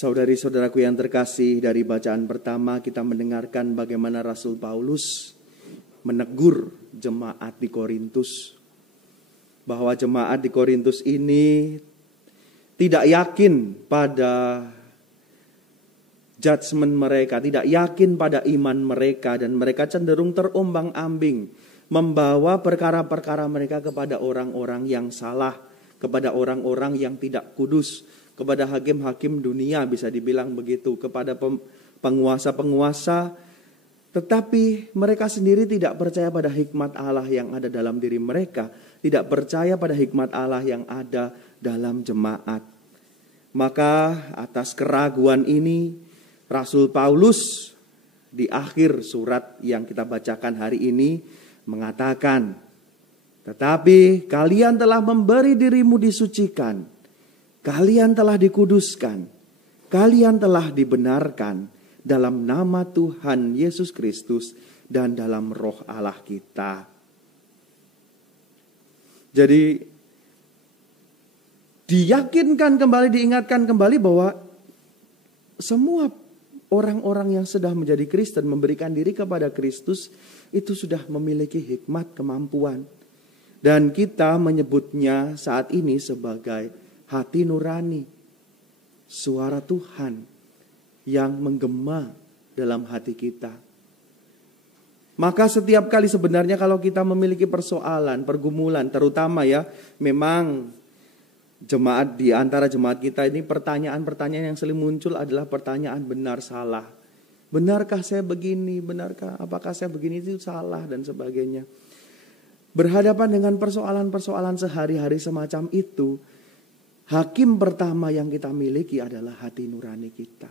Saudari-saudaraku yang terkasih, dari bacaan pertama kita mendengarkan bagaimana Rasul Paulus menegur jemaat di Korintus. Bahwa jemaat di Korintus ini tidak yakin pada judgment mereka, tidak yakin pada iman mereka, dan mereka cenderung terombang-ambing, membawa perkara-perkara mereka kepada orang-orang yang salah, kepada orang-orang yang tidak kudus, kepada hakim-hakim dunia, bisa dibilang begitu, kepada penguasa-penguasa. Tetapi mereka sendiri tidak percaya pada hikmat Allah yang ada dalam diri mereka, tidak percaya pada hikmat Allah yang ada dalam jemaat. Maka atas keraguan ini, Rasul Paulus di akhir surat yang kita bacakan hari ini mengatakan, "Tetapi kalian telah memberi dirimu disucikan, kalian telah dikuduskan, kalian telah dibenarkan dalam nama Tuhan Yesus Kristus dan dalam roh Allah kita." Jadi diyakinkan kembali, diingatkan kembali bahwa semua orang-orang yang sudah menjadi Kristen, memberikan diri kepada Kristus, itu sudah memiliki hikmat, kemampuan. Dan kita menyebutnya saat ini sebagai hati nurani, suara Tuhan yang menggema dalam hati kita. Maka setiap kali sebenarnya kalau kita memiliki persoalan, pergumulan, terutama ya, memang jemaat di antara jemaat kita ini pertanyaan-pertanyaan yang sering muncul adalah pertanyaan benar salah. Benarkah saya begini? Benarkah apakah saya begini itu salah dan sebagainya. Berhadapan dengan persoalan-persoalan sehari-hari semacam itu, hakim pertama yang kita miliki adalah hati nurani kita.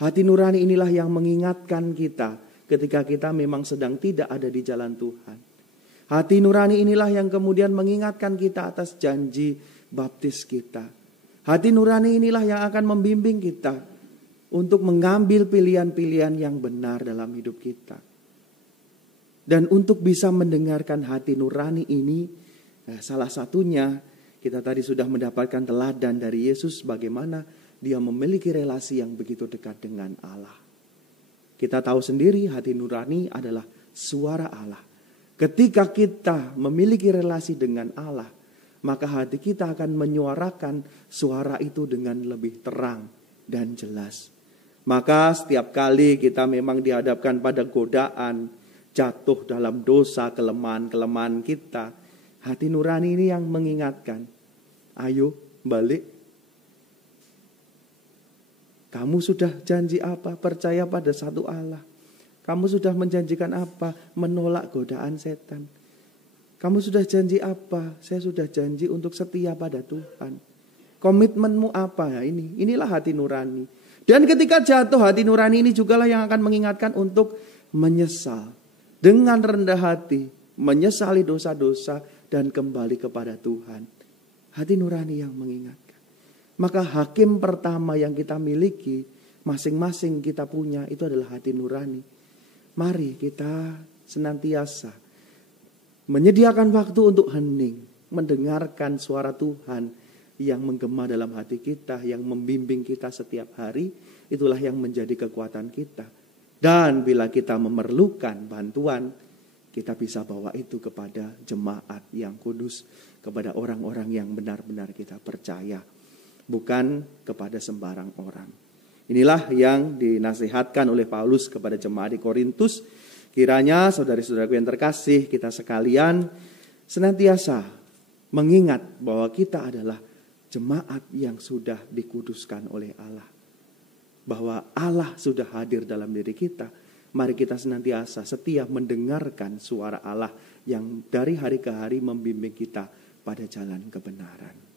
Hati nurani inilah yang mengingatkan kita ketika kita memang sedang tidak ada di jalan Tuhan. Hati nurani inilah yang kemudian mengingatkan kita atas janji baptis kita. Hati nurani inilah yang akan membimbing kita untuk mengambil pilihan-pilihan yang benar dalam hidup kita. Dan untuk bisa mendengarkan hati nurani ini, salah satunya kita tadi sudah mendapatkan teladan dari Yesus bagaimana dia memiliki relasi yang begitu dekat dengan Allah. Kita tahu sendiri hati nurani adalah suara Allah. Ketika kita memiliki relasi dengan Allah, maka hati kita akan menyuarakan suara itu dengan lebih terang dan jelas. Maka setiap kali kita memang dihadapkan pada godaan, jatuh dalam dosa, kelemahan-kelemahan kita, hati nurani ini yang mengingatkan, ayo balik. Kamu sudah janji apa? Percaya pada satu Allah. Kamu sudah menjanjikan apa? Menolak godaan setan. Kamu sudah janji apa? Saya sudah janji untuk setia pada Tuhan. Komitmenmu apa ya ini? Inilah hati nurani. Dan ketika jatuh, hati nurani ini jugalah yang akan mengingatkan untuk menyesal. Dengan rendah hati, menyesali dosa-dosa dan kembali kepada Tuhan. Hati nurani yang mengingatkan. Maka hakim pertama yang kita miliki, masing-masing kita punya, itu adalah hati nurani. Mari kita senantiasa menyediakan waktu untuk hening, mendengarkan suara Tuhan yang menggema dalam hati kita, yang membimbing kita setiap hari. Itulah yang menjadi kekuatan kita. Dan bila kita memerlukan bantuan, kita bisa bawa itu kepada jemaat yang kudus, kepada orang-orang yang benar-benar kita percaya, bukan kepada sembarang orang. Inilah yang dinasihatkan oleh Paulus kepada jemaat di Korintus. Kiranya saudari-saudaraku yang terkasih, kita sekalian senantiasa mengingat bahwa kita adalah jemaat yang sudah dikuduskan oleh Allah. Bahwa Allah sudah hadir dalam diri kita. Mari kita senantiasa setia mendengarkan suara Allah yang dari hari ke hari membimbing kita pada jalan kebenaran.